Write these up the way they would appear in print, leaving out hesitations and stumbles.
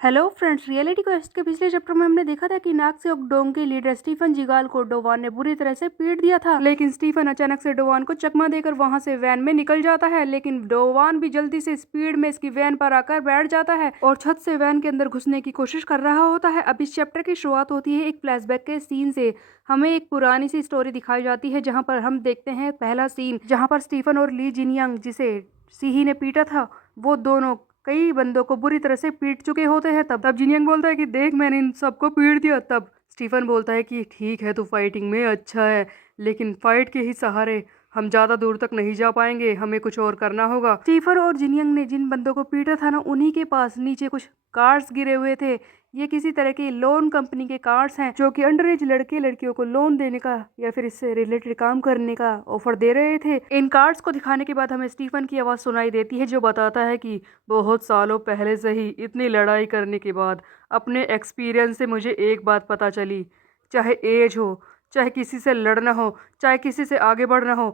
Hello friends, reality quest के पिछले chapter में हमने देखा था कि नाक से डोंग के लीडर स्टीफन जीगाल को डोवान ने बुरी तरह से पीट दिया था। लेकिन स्टीफन अचानक से डोवान को चकमा देकर वहां से वैन में निकल जाता है। लेकिन डोवान भी जल्दी से स्पीड में इसकी वैन पर आकर बैठ जाता है और छत से वैन के अंदर घुसने की कोशिश कर रहा होता है। अब इस चैप्टर की शुरुआत होती है एक फ्लैशबैक के सीन से। हमें एक पुरानी सी स्टोरी दिखाई जाती है जहाँ पर हम देखते हैं पहला सीन जहाँ पर स्टीफन और ली जिनयांग, जिसे सीही ने पीटा था, वो दोनों कई बंदों को बुरी तरह से पीट चुके होते हैं। तब तब जिनयंग बोलता है कि देख, मैंने इन सबको पीट दिया। तब स्टीफन बोलता है कि ठीक है, तू फाइटिंग में अच्छा है, लेकिन फाइट के ही सहारे हम ज्यादा दूर तक नहीं जा पाएंगे, हमें कुछ और करना होगा। स्टीफन और जिनयंग ने जिन बंदों को पीटा था ना, उन्हीं के पास नीचे कुछ कार्ड्स गिरे हुए थे। ये किसी तरह की लोन कंपनी के कार्ड्स हैं जो कि अंडर एज लड़के लड़कियों को लोन देने का या फिर इससे रिलेटेड काम करने का ऑफर दे रहे थे। इन कार्ड्स को दिखाने के बाद हमें स्टीफन की आवाज सुनाई देती है जो बताता है कि बहुत सालों पहले से ही इतनी लड़ाई करने के बाद अपने एक्सपीरियंस से मुझे एक बात पता चली, चाहे एज हो, चाहे किसी से लड़ना हो, चाहे किसी से आगे बढ़ना हो,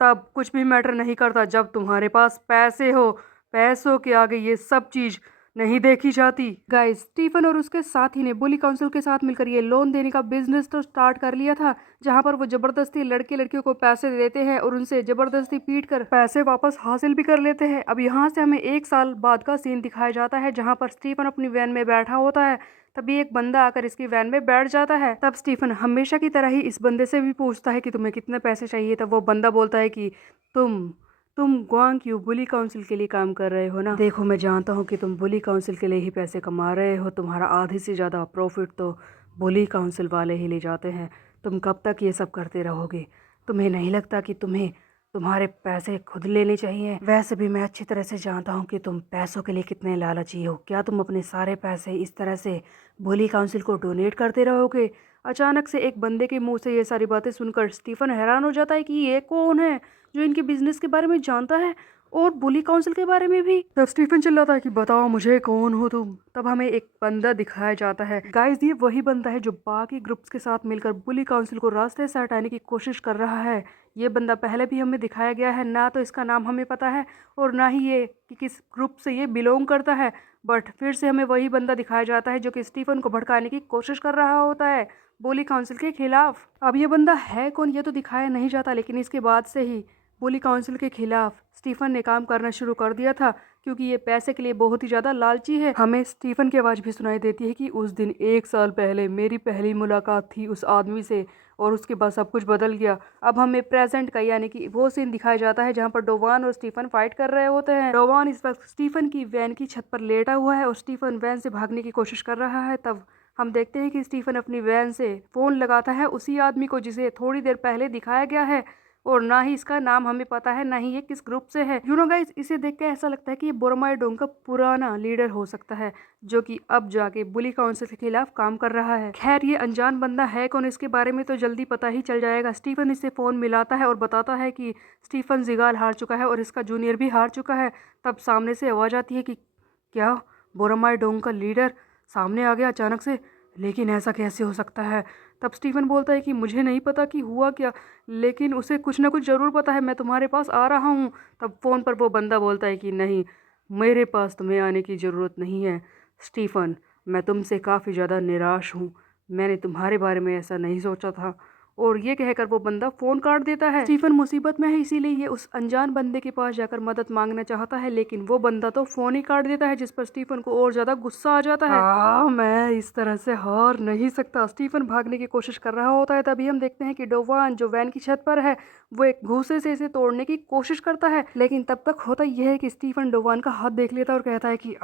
तब कुछ भी मैटर नहीं करता जब तुम्हारे पास पैसे हो। पैसों के आगे ये सब चीज नहीं देखी जाती। गाइस, स्टीफन और उसके साथी ने बुली काउंसिल के साथ मिलकर ये लोन देने का बिजनेस तो स्टार्ट कर लिया था, जहां पर वो जबरदस्ती लड़के लड़कियों को पैसे देते हैं और उनसे जबरदस्ती पीट कर पैसे वापस हासिल भी कर लेते हैं। अब यहाँ से हमें एक साल बाद का सीन दिखाया जाता है जहाँ पर स्टीफन अपनी वैन में बैठा होता है। तभी एक बंदा आकर इसकी वैन में बैठ जाता है। तब स्टीफन हमेशा की तरह ही इस बंदे से भी पूछता है कि तुम्हें कितने पैसे चाहिए। तब वो बंदा बोलता है कि तुम तुम ग्वांग बुली काउंसिल के लिए काम कर रहे हो ना। देखो, मैं जानता हूँ कि तुम बुली काउंसिल के लिए ही पैसे कमा रहे हो, तुम्हारा आधे से ज़्यादा प्रॉफिट तो बुली काउंसिल वाले ही ले जाते हैं। तुम कब तक ये सब करते रहोगे? तुम्हें नहीं लगता कि तुम्हें तुम्हारे पैसे खुद लेने चाहिए? वैसे भी मैं अच्छी तरह से जानता हूँ कि तुम पैसों के लिए कितने लालची हो। क्या तुम अपने सारे पैसे इस तरह से बुली काउंसिल को डोनेट करते रहोगे? अचानक से एक बंदे के मुंह से ये सारी बातें सुनकर स्टीफन हैरान हो जाता है कि ये कौन है जो इनके बिजनेस के बारे में जानता है और बुली काउंसिल के बारे में भी। तब स्टीफन चिल्लाता है कि बताओ मुझे, कौन हो तुम? तब हमें एक बंदा दिखाया जाता है। गाइस, ये वही बंदा है जो बाकी ग्रुप्स के साथ मिलकर बुली काउंसिल को रास्ते से हटाने की कोशिश कर रहा है। ये बंदा पहले भी हमें दिखाया गया है, ना तो इसका नाम हमें पता है और ना ही ये कि किस ग्रुप से ये बिलोंग करता है। बट फिर से हमें वही बंदा दिखाया जाता है जो कि स्टीफन को भड़काने की कोशिश कर रहा होता है बुली काउंसिल के खिलाफ। अब ये बंदा है कौन ये तो दिखाया नहीं जाता, लेकिन इसके बाद से ही बुली काउंसिल के खिलाफ स्टीफन ने काम करना शुरू कर दिया था, क्योंकि ये पैसे के लिए बहुत ही ज़्यादा लालची है। हमें स्टीफन की आवाज़ भी सुनाई देती है कि उस दिन 1 साल पहले मेरी पहली मुलाकात थी उस आदमी से और उसके बाद सब कुछ बदल गया। अब हमें प्रेजेंट का यानी कि वो सीन दिखाया जाता है जहाँ पर डोवान और स्टीफन फाइट कर रहे होते हैं। डोवान इस वक्त स्टीफन की वैन की छत पर लेटा हुआ है और स्टीफन वैन से भागने की कोशिश कर रहा है। तब हम देखते हैं कि स्टीफन अपनी वैन से फ़ोन लगाता है उसी आदमी को जिसे थोड़ी देर पहले दिखाया गया है, और ना ही इसका नाम हमें पता है, ना ही ये किस ग्रुप से है। यू नो गाइस, इसे देख के ऐसा लगता है कि ये बोरोमाई डोंग का पुराना लीडर हो सकता है जो कि अब जाके बुली काउंसिल के खिलाफ काम कर रहा है। खैर, ये अनजान बंदा है कौन इसके बारे में तो जल्दी पता ही चल जाएगा। स्टीफन इससे फ़ोन मिलाता है और बताता है कि स्टीफन जिगाल हार चुका है और इसका जूनियर भी हार चुका है। तब सामने से आवाज़ आती है कि क्या बोरोमाई डोंग का लीडर सामने आ गया अचानक से? लेकिन ऐसा कैसे हो सकता है? तब स्टीफन बोलता है कि मुझे नहीं पता कि हुआ क्या, लेकिन उसे कुछ ना कुछ ज़रूर पता है, मैं तुम्हारे पास आ रहा हूँ। तब फ़ोन पर वो बंदा बोलता है कि नहीं, मेरे पास तुम्हें आने की ज़रूरत नहीं है स्टीफन, मैं तुमसे काफ़ी ज़्यादा निराश हूँ, मैंने तुम्हारे बारे में ऐसा नहीं सोचा था। और ये कहकर वो बंदा फ़ोन काट देता है। स्टीफन मुसीबत में है, इसीलिए ये उस अनजान बंदे के पास जाकर मदद मांगना चाहता है, लेकिन वो बंदा तो फ़ोन ही काट देता है, जिस पर स्टीफन को और ज़्यादा गुस्सा आ जाता है। मैं इस तरह से हार नहीं सकता। स्टीफन भागने की कोशिश कर रहा होता है। तभी हम देखते हैं कि डोवान जो वैन की छत पर है वो एक घूंसे से इसे तोड़ने की कोशिश करता है, लेकिन तब तक होता यह है कि स्टीफन डोवान का हाथ देख लेता है और कहता है कि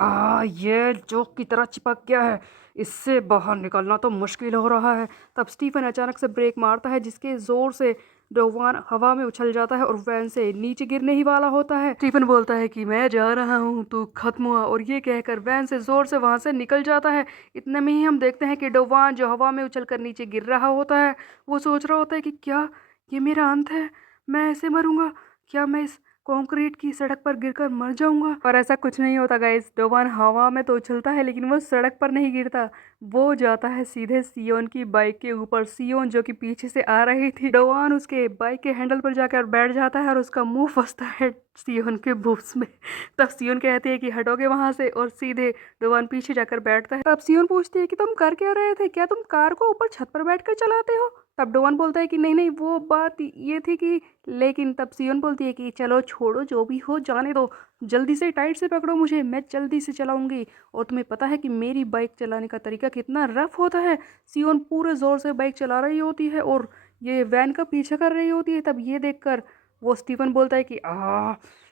ये जोक की तरह चिपक गया है, इससे बाहर निकलना तो मुश्किल हो रहा है। तब स्टीफन अचानक से ब्रेक मारता है जिसके जोर से डोवान हवा में उछल जाता है और वैन से नीचे गिरने ही वाला होता है। स्टीफन बोलता है कि मैं जा रहा हूँ, तू खत्म हुआ, और ये कहकर वैन से जोर से वहां से निकल जाता है। इतने में ही हम देखते हैं कि डोवान जो हवा में उछलकर नीचे गिर रहा होता है वो सोच रहा होता है कि क्या ये मेरा अंत है? मैं ऐसे मरूंगा? क्या मैं इस कंक्रीट की सड़क पर गिरकर मर जाऊंगा। पर ऐसा कुछ नहीं होता गाइस। डोवान हवा में तो उछलता है लेकिन वो सड़क पर नहीं गिरता, वो जाता है सीधे सियोन की बाइक के ऊपर। सियोन जो कि पीछे से आ रही थी, डोवान उसके बाइक के हैंडल पर जाकर बैठ जाता है और उसका मुंह फंसता है सियोन के बूब्स में। तब सियोन कहती है कि हटोगे वहां से, और सीधे डोवान पीछे जाकर बैठता है। तब सियोन पूछती है कि तुम कर क्या रहे थे, क्या तुम कार को ऊपर छत पर बैठकर चलाते हो? तब डोवान बोलता है कि नहीं नहीं, वो बात ये थी कि, लेकिन तब सियोन बोलती है कि चलो छोड़ो, जो भी हो जाने दो, जल्दी से टाइट से पकड़ो मुझे, मैं जल्दी से चलाऊंगी। और तुम्हें पता है कि मेरी बाइक चलाने का तरीका कितना रफ होता है। सियोन पूरे जोर से बाइक चला रही होती है और ये वैन का पीछा कर रही होती है। तब ये देखकर वो स्टीफन बोलता है कि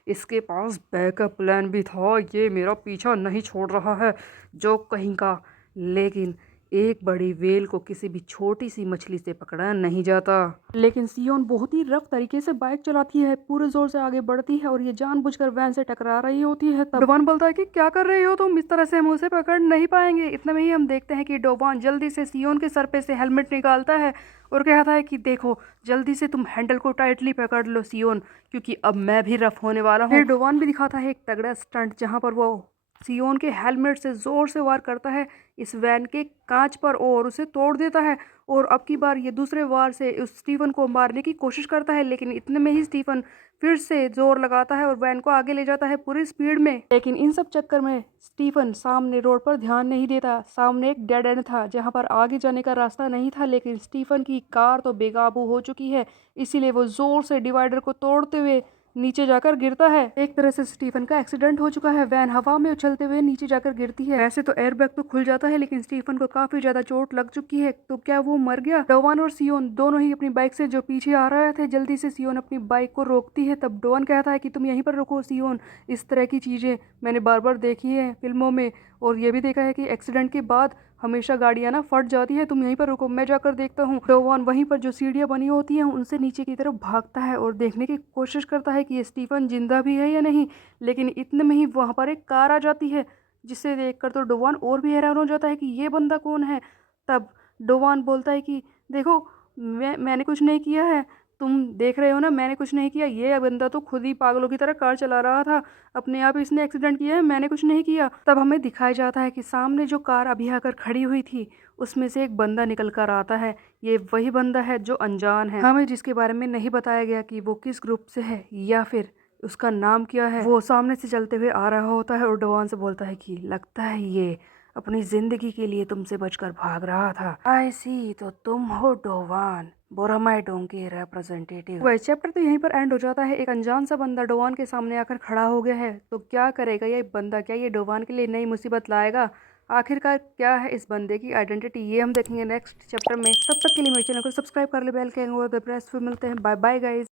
इसके पास बैकअप प्लान भी था, ये मेरा पीछा नहीं छोड़ रहा है जो कहीं का। लेकिन एक बड़ी व्हेल को किसी भी छोटी सी मछली से पकड़ा नहीं जाता। लेकिन सियोन बहुत ही रफ तरीके से बाइक चलाती है, पूरे जोर से आगे बढ़ती है और ये जानबूझकर वैन से टकरा रही होती है। तब डोवान बोलता है कि क्या कर रही हो तुम, इस तरह से हम उसे पकड़ नहीं पाएंगे। इतने में ही हम देखते हैं कि डोवान जल्दी से सियोन के सर पे से हेलमेट निकालता है और कहता है कि देखो, जल्दी से तुम हैंडल को टाइटली पकड़ लो सियोन, क्योंकि अब मैं भी रफ होने वाला हूँ। फिर डोवान भी दिखाता है एक तगड़ा स्टंट, जहाँ पर वो सियोन के हेलमेट से जोर से वार करता है इस वैन के कांच पर और उसे तोड़ देता है। और अब की बार ये दूसरे वार से उस स्टीफन को मारने की कोशिश करता है, लेकिन इतने में ही स्टीफन फिर से जोर लगाता है और वैन को आगे ले जाता है पूरी स्पीड में। लेकिन इन सब चक्कर में स्टीफन सामने रोड पर ध्यान नहीं देता। सामने एक डेड एंड था जहां पर आगे जाने का रास्ता नहीं था, लेकिन स्टीफन की कार तो बेकाबू हो चुकी है, इसीलिए वो जोर से डिवाइडर को तोड़ते हुए नीचे जाकर गिरता है। एक तरह से स्टीफन का एक्सीडेंट हो चुका है, वैन हवा में उछलते हुए नीचे जाकर गिरती है। वैसे तो एयरबैग तो खुल जाता है, लेकिन स्टीफन को काफी ज्यादा चोट लग चुकी है। तो क्या वो मर गया? डोवान और सियोन दोनों ही अपनी बाइक से जो पीछे आ रहे थे, जल्दी से सियोन अपनी बाइक को रोकती है। तब डोवान कहता है कि तुम यहीं पर रुको सियोन, इस तरह की चीजें मैंने बार बार देखी है फिल्मों में, और ये भी देखा है कि एक्सीडेंट के बाद हमेशा गाड़ियां ना फट जाती है, तुम यहीं पर रुको, मैं जाकर देखता हूँ। डोवान वहीं पर जो सीढ़ियां बनी होती हैं उनसे नीचे की तरफ भागता है और देखने की कोशिश करता है कि ये स्टीफन जिंदा भी है या नहीं। लेकिन इतने में ही वहां पर एक कार आ जाती है, जिसे देखकर तो डोवान और भी हैरान हो जाता है कि ये बंदा कौन है। तब डोवान बोलता है कि देखो, मैंने कुछ नहीं किया है, तुम देख रहे हो ना, मैंने कुछ नहीं किया, ये बंदा तो खुद ही पागलों की तरह कार चला रहा था, अपने आप इसने एक्सीडेंट किया है, मैंने कुछ नहीं किया। तब हमें दिखाया जाता है कि सामने जो कार अभी आकर खड़ी हुई थी उसमें से एक बंदा निकल कर आता है। ये वही बंदा है जो अनजान है, हमें जिसके बारे में नहीं बताया गया कि वो किस ग्रुप से है या फिर उसका नाम क्या है। वो सामने से चलते हुए आ रहा होता है और डोवान से बोलता है कि लगता है ये अपनी जिंदगी के लिए तुमसे बचकर भाग रहा था। आई सी, तो तुम हो डोवान, बोरामाइडोंग के रिप्रेजेंटेटिव। वह चैप्टर तो यहीं पर एंड हो जाता है। एक अनजान सा बंदा डोवान के सामने आकर खड़ा हो गया है, तो क्या करेगा ये बंदा? क्या ये डोवान के लिए नई मुसीबत लाएगा? आखिरकार क्या है इस बंदे की आइडेंटिटी, ये हम देखेंगे नेक्स्ट चैप्टर में। तब तक के लिए मेरे चैनल को सब्सक्राइब कर ले, बेल के प्रेस। फिर मिलते हैं, बाय बाय गाइज।